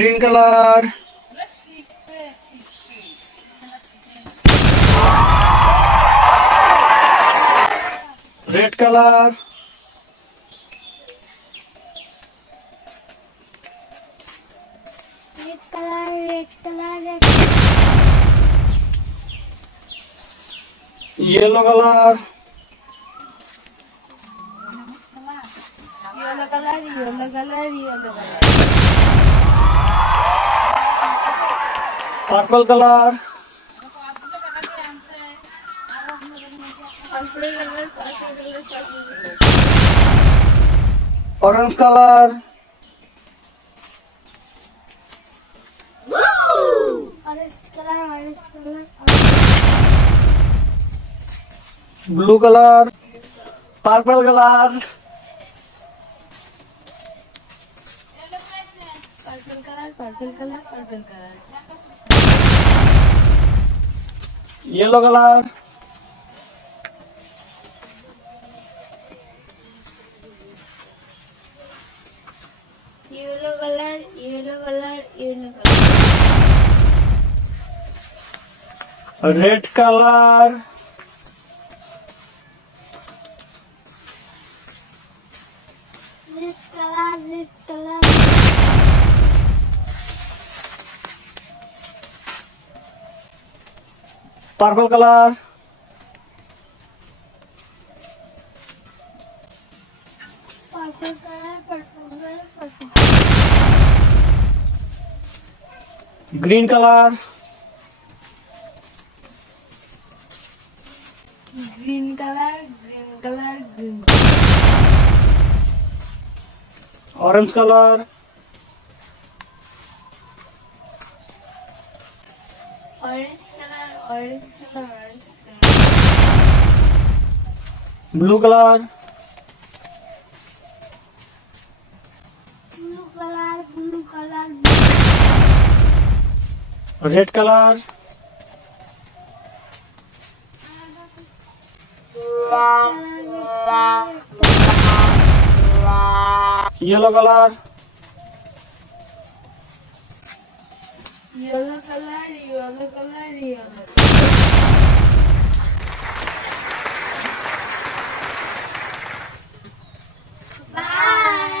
green color, red color, yellow color, purple color, orange color, blue color, purple color, yellow color, red color, purple color, green color, orange color, blue color, red color, yellow color, Bye.